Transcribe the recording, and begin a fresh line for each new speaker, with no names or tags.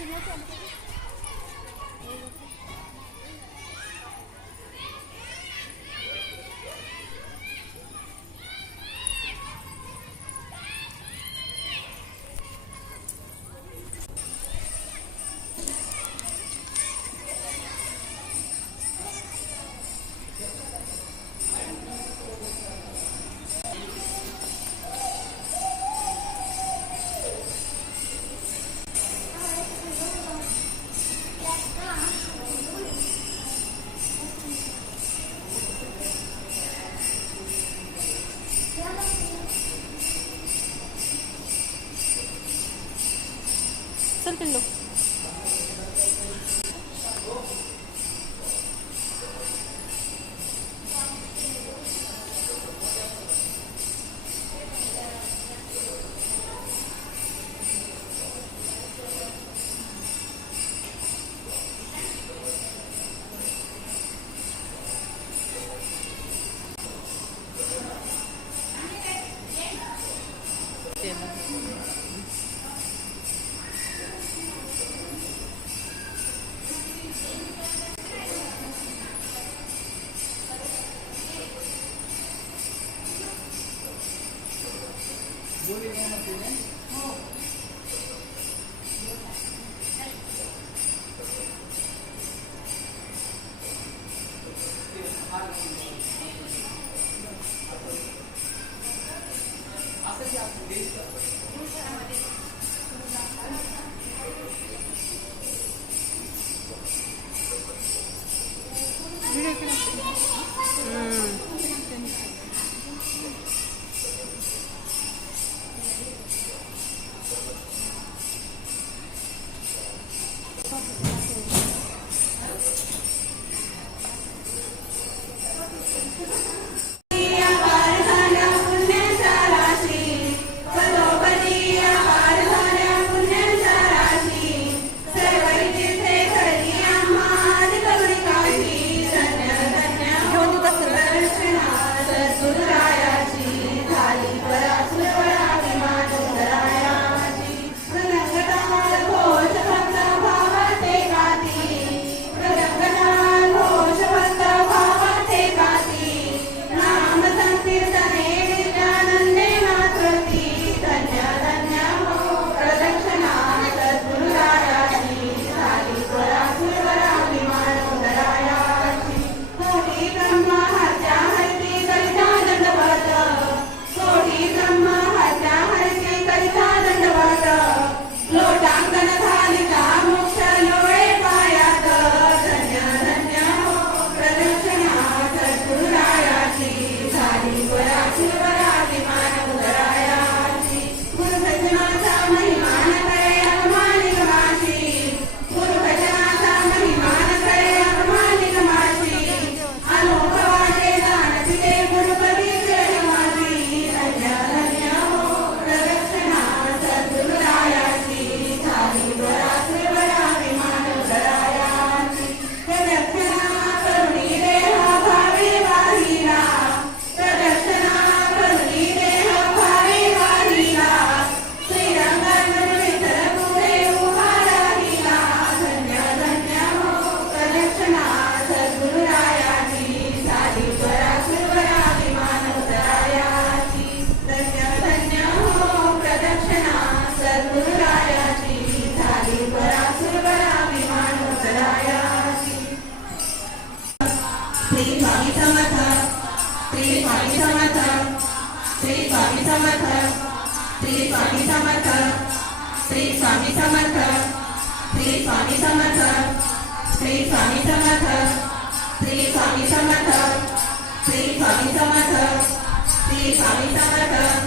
Ich bin jetzt am Ende. resuélvenlo. गोली लेना चाहिए
సమర్థ శ్రీ స్వామి సమర్థ శ్రీ స్వామి సమర్థ శ్రీ స్వామి సమర్థ శ్రీ స్వామి సమర్థ శ్రీ స్వామి సమర్థ శ్రీ స్వామి సమర్థ శ్రీ స్వామి సమర్థ శ్రీ స్వామి సమర్థ శ్రీ స్వామి సమర్థ